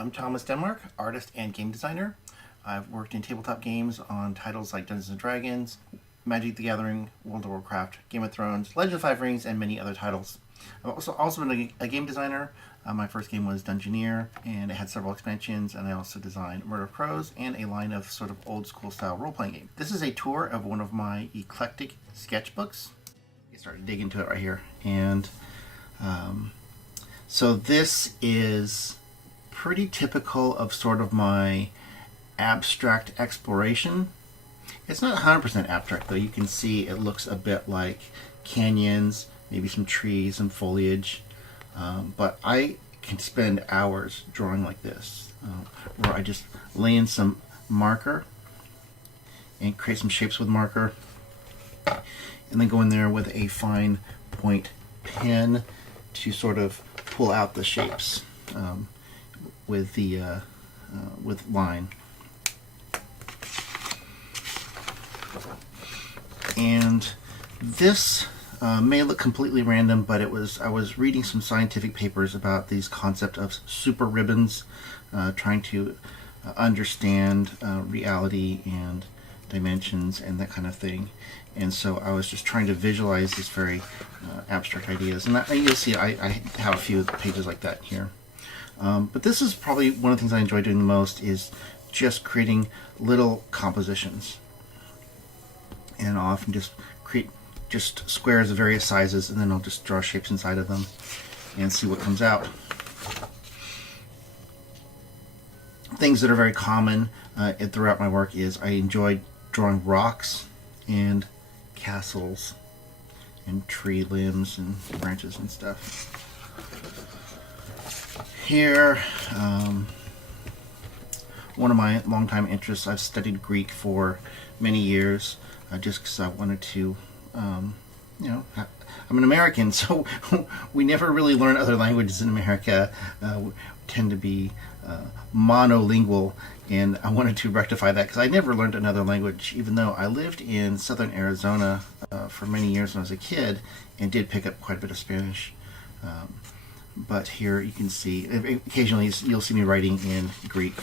I'm Thomas Denmark, artist and game designer. I've worked in tabletop games on titles like Dungeons & Dragons, Magic the Gathering, World of Warcraft, Game of Thrones, Legend of Five Rings, and many other titles. I've also been a game designer. My first game was Dungeoneer, and it had several expansions, and I also designed Murder of Crows and a line of sort of old school style role-playing game. This is a tour of one of my eclectic sketchbooks. You start to dig into it right here. And so this is pretty typical of sort of my abstract exploration. It's not 100% abstract though. You can see it looks a bit like canyons, maybe some trees, some foliage. But I can spend hours drawing like this, where I just lay in some marker and create some shapes with marker, and then go in there with a fine point pen to sort of pull out the shapes with the with line. And this may look completely random, but I was reading some scientific papers about these concept of super ribbons, trying to understand reality and dimensions and that kind of thing. And so I was just trying to visualize these very abstract ideas. And you'll see I have a few pages like that here. But this is probably one of the things I enjoy doing the most, is just creating little compositions. And I'll often just create just squares of various sizes, and then I'll just draw shapes inside of them and see what comes out. Things that are very common throughout my work is I enjoy drawing rocks and castles and tree limbs and branches and stuff. Here, one of my longtime interests, I've studied Greek for many years, just because I wanted to, I'm an American, so we never really learn other languages in America. We tend to be monolingual, and I wanted to rectify that because I never learned another language, even though I lived in southern Arizona for many years when I was a kid and did pick up quite a bit of Spanish. But here you can see, occasionally you'll see me writing in Greek.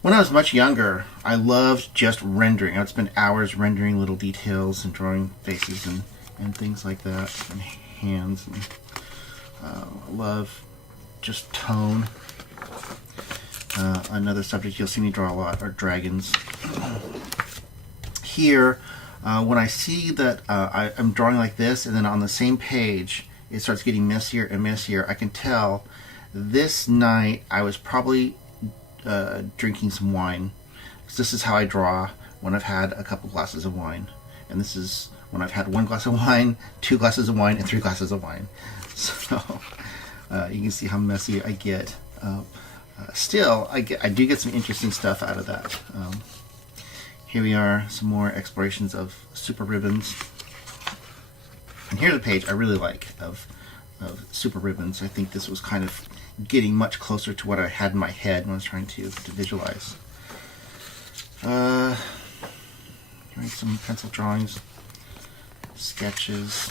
When I was much younger, I loved just rendering. I would spend hours rendering little details and drawing faces and things like that, and hands. And, I love just tone. Another subject you'll see me draw a lot are dragons. Here, when I see that I'm drawing like this, and then on the same page it starts getting messier and messier, I can tell this night I was probably drinking some wine. So this is how I draw when I've had a couple glasses of wine, and this is when I've had 1 glass of wine, 2 glasses of wine, and 3 glasses of wine. So you can see how messy I get. Still, I do get some interesting stuff out of that. Here we are, some more explorations of super ribbons. And here's a page I really like of super ribbons. I think this was kind of getting much closer to what I had in my head when I was trying to visualize. Here's some pencil drawings, sketches.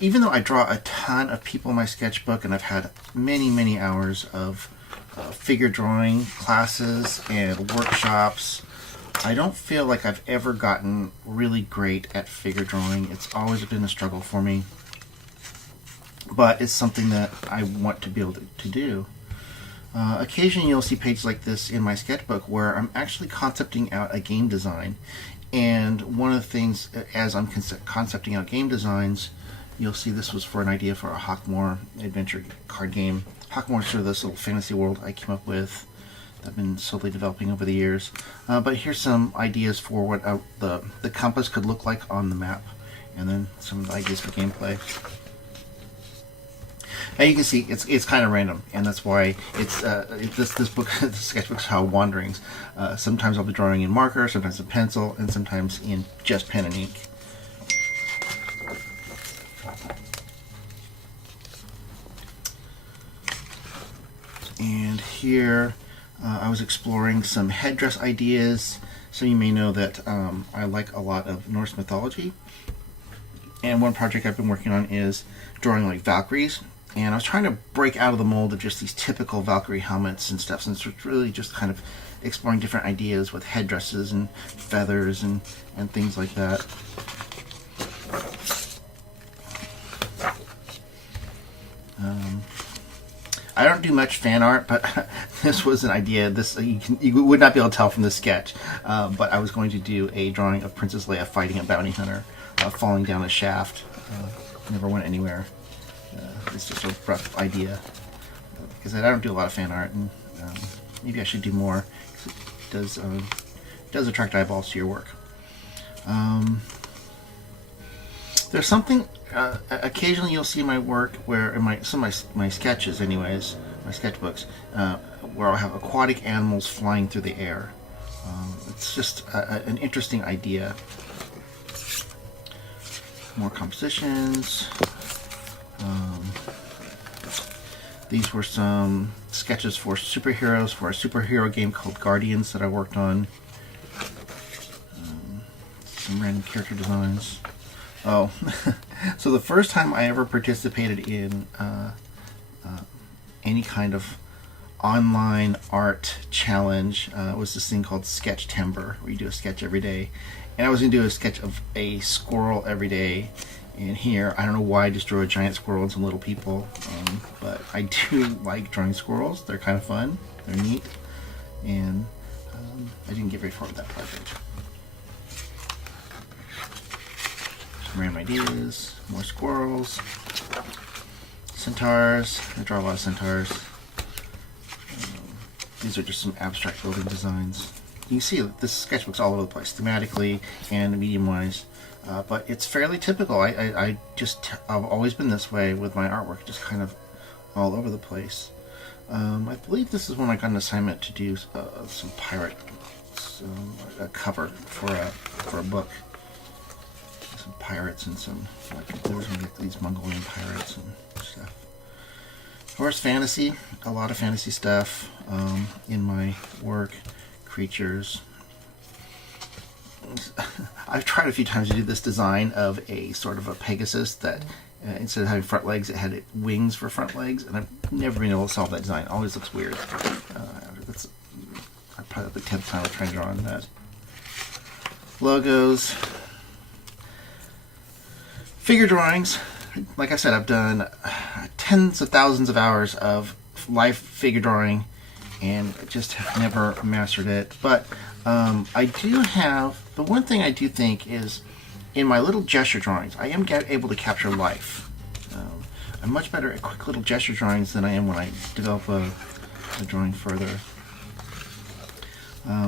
Even though I draw a ton of people in my sketchbook, and I've had many hours of figure drawing classes and workshops, I don't feel like I've ever gotten really great at figure drawing. It's always been a struggle for me, but it's something that I want to be able to do. Occasionally you'll see pages like this in my sketchbook where I'm actually concepting out a game design, and one of the things as I'm concepting out game designs, you'll see this was for an idea for a Hawkmoor adventure card game. Hawkmoor is sort of this little fantasy world I came up with that I've been slowly developing over the years. But here's some ideas for what the compass could look like on the map, and then some ideas for gameplay. And you can see it's kind of random, and that's why this book, the sketchbook's called Wanderings. Sometimes I'll be drawing in marker, sometimes in pencil, and sometimes in just pen and ink. And here I was exploring some headdress ideas. So you may know that I like a lot of Norse mythology, and one project I've been working on is drawing like Valkyries And I was trying to break out of the mold of just these typical Valkyrie helmets and stuff, since it's really just kind of exploring different ideas with headdresses and feathers and things like that. I don't do much fan art, but this was an idea. You would not be able to tell from the sketch, but I was going to do a drawing of Princess Leia fighting a bounty hunter, falling down a shaft. Never went anywhere. It's just a rough idea, because I don't do a lot of fan art, and maybe I should do more, because it does attract eyeballs to your work. There's something, occasionally you'll see my work where, in some of my sketches anyways, my sketchbooks, where I'll have aquatic animals flying through the air. It's just an interesting idea. More compositions. These were some sketches for superheroes for a superhero game called Guardians that I worked on. Some random character designs. Oh, so the first time I ever participated in any kind of online art challenge was this thing called Sketchtember, where you do a sketch every day. And I was going to do a sketch of a squirrel every day. And here, I don't know why I just drew a giant squirrel and some little people, but I do like drawing squirrels. They're kind of fun. They're neat. And I didn't get very far with that project. Some random ideas, more squirrels, centaurs. I draw a lot of centaurs. These are just some abstract building designs. You can see this sketchbook's all over the place, thematically and medium-wise. But it's fairly typical. I've always been this way with my artwork, just kind of all over the place. I believe this is when I got an assignment to do some pirate, a cover for a book. Some pirates and some, there was these Mongolian pirates and stuff. Of course, fantasy, a lot of fantasy stuff in my work. Creatures. I've tried a few times to do this design of a sort of a Pegasus that instead of having front legs, it had wings for front legs, and I've never been able to solve that design. It always looks weird. That's probably the 10th time I'm trying to draw on that. Logos. Figure drawings. Like I said, I've done tens of thousands of hours of live figure drawing, and just have never mastered it. But I do have, the one thing I do think is, in my little gesture drawings, I am able to capture life. I'm much better at quick little gesture drawings than I am when I develop a drawing further.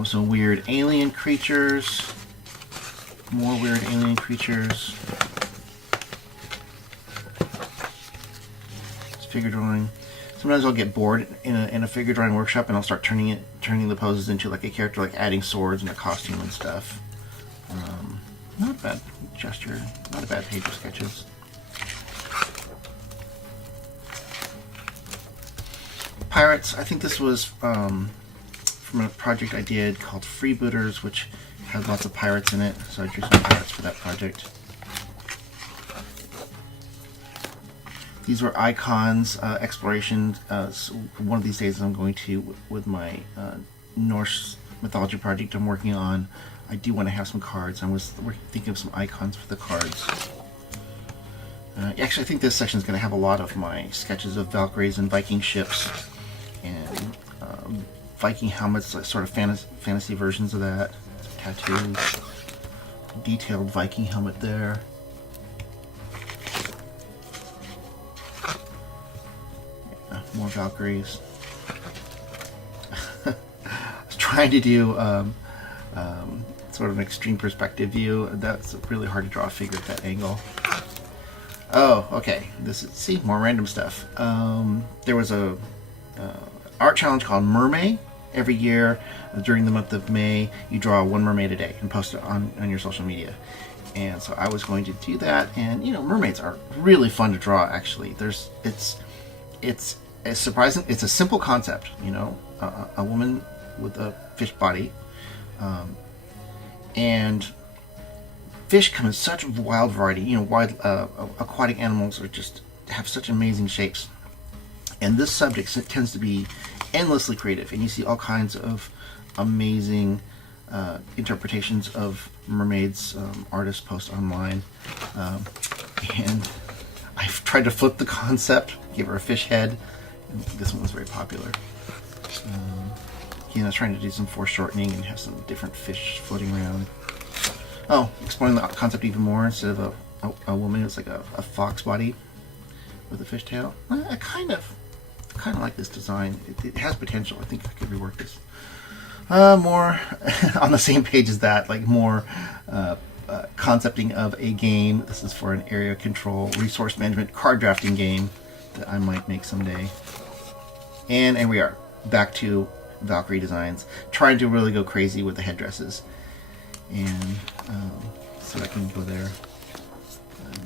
Some weird alien creatures. More weird alien creatures. It's figure drawing. Sometimes I'll get bored in a figure drawing workshop, and I'll start turning the poses into like a character, like adding swords and a costume and stuff. Not a bad gesture, not a bad page of sketches. Pirates. I think this was from a project I did called Freebooters, which had lots of pirates in it. So I drew some pirates for that project. These were icons, exploration. So one of these days I'm going to, with my Norse mythology project I'm working on, I do want to have some cards. I was thinking of some icons for the cards. Actually, I think this section is going to have a lot of my sketches of Valkyries and Viking ships, and Viking helmets, like sort of fantasy versions of that. Some tattoos, detailed Viking helmet there. More Valkyries. I was trying to do sort of an extreme perspective view. That's really hard to draw a figure at that angle. Oh, okay. This is, see, more random stuff. There was a art challenge called Mermaid. Every year during the month of May, you draw one mermaid a day and post it on your social media. And so I was going to do that. And you know, mermaids are really fun to draw. Actually, it's surprising. It's a simple concept, you know, a woman with a fish body, and fish come in such a wild variety. You know, aquatic animals are just have such amazing shapes. And this subject tends to be endlessly creative, and you see all kinds of amazing interpretations of mermaids. Artists post online, and I've tried to flip the concept, give her a fish head. This one was very popular. I was trying to do some foreshortening and have some different fish floating around. Oh, exploring the concept even more. Instead of a woman, it's like a fox body with a fishtail. I kind of like this design. It has potential. I think I could rework this. More on the same page as that, like more concepting of a game. This is for an area control, resource management, card drafting game that I might make someday. And we are back to Valkyrie designs, trying to really go crazy with the headdresses. And so I can go there.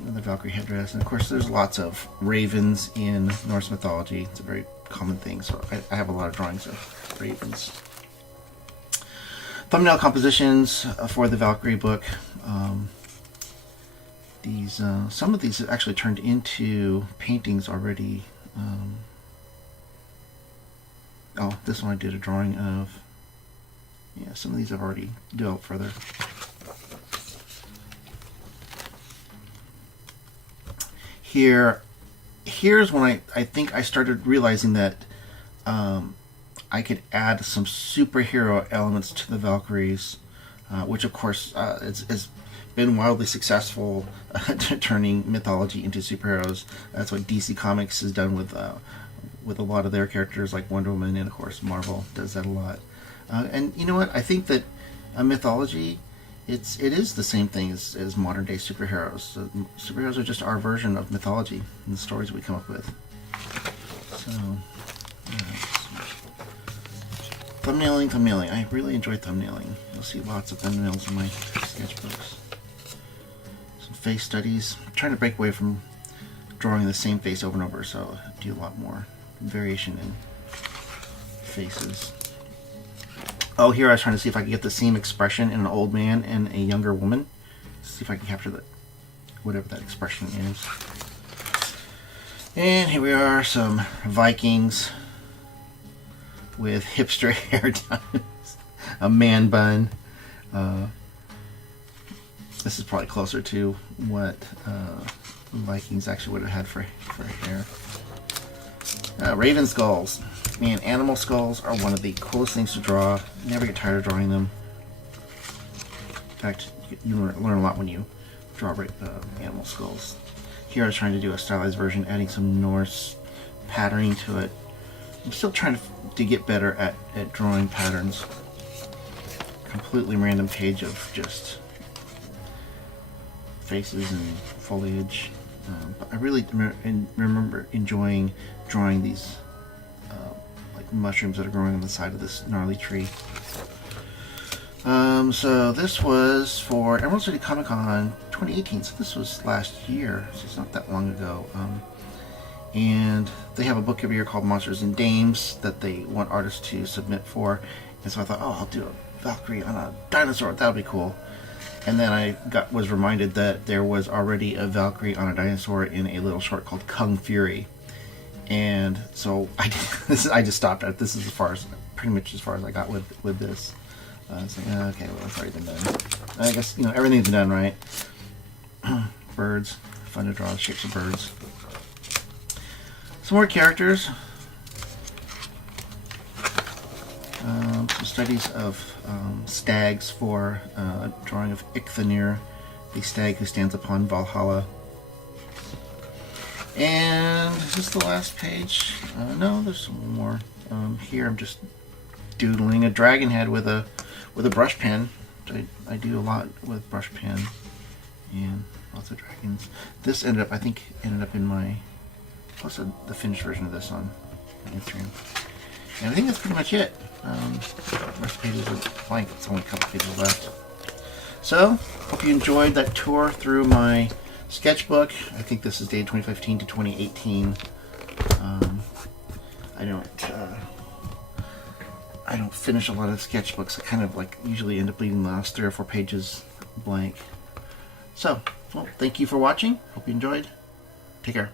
Another Valkyrie headdress, and of course there's lots of ravens in Norse mythology. It's a very common thing, so I have a lot of drawings of ravens. Thumbnail compositions for the Valkyrie book. Some of these have actually turned into paintings already. Oh, this one I did a drawing of. Yeah, some of these I've already developed further. Here's when I think I started realizing that I could add some superhero elements to the Valkyries, which of course has been wildly successful turning mythology into superheroes. That's what DC Comics has done with a lot of their characters, like Wonder Woman, and of course Marvel does that a lot. And you know what? I think that mythology, it is the same thing as modern day superheroes. So superheroes are just our version of mythology and the stories we come up with. So, thumbnailing. I really enjoy thumbnailing. You'll see lots of thumbnails in my sketchbooks. Some face studies. I'm trying to break away from drawing the same face over and over, so I do a lot more variation in faces. Oh, here I was trying to see if I could get the same expression in an old man and a younger woman. See if I can capture whatever that expression is. And here we are, some Vikings with hipster hairdos, a man bun. This is probably closer to what Vikings actually would have had for hair. Raven skulls. Man, animal skulls are one of the coolest things to draw. Never get tired of drawing them. In fact, you learn a lot when you draw animal skulls. Here I was trying to do a stylized version, adding some Norse patterning to it. I'm still trying to get better at drawing patterns. Completely random page of just faces and foliage. But I really remember enjoying drawing these like mushrooms that are growing on the side of this gnarly tree. So this was for Emerald City Comic Con 2018, so this was last year, so it's not that long ago. And they have a book every year called Monsters and Dames that they want artists to submit for. And so I thought, oh, I'll do a Valkyrie on a dinosaur, that would be cool. And then I was reminded that there was already a Valkyrie on a dinosaur in a little short called Kung Fury. And so I just stopped at this. Is pretty much as far as I got with this. It's like, okay, well, it's already been done. I guess, everything's been done, right? Birds. Fun to draw the shapes of birds. Some more characters. Some studies of stags for a drawing of Icthanir, the stag who stands upon Valhalla. And is this the last page? No, there's some more. Here I'm just doodling a dragon head with a brush pen. I do a lot with brush pen and lots of dragons. This ended up in my posted the finished version of this on Instagram. And I think that's pretty much it. The rest of the pages are blank. It's only a couple pages left. So, hope you enjoyed that tour through my sketchbook. I think this is dated 2015 to 2018. I don't finish a lot of sketchbooks. I kind of usually end up leaving the last 3 or 4 pages blank. So, well, thank you for watching. Hope you enjoyed. Take care.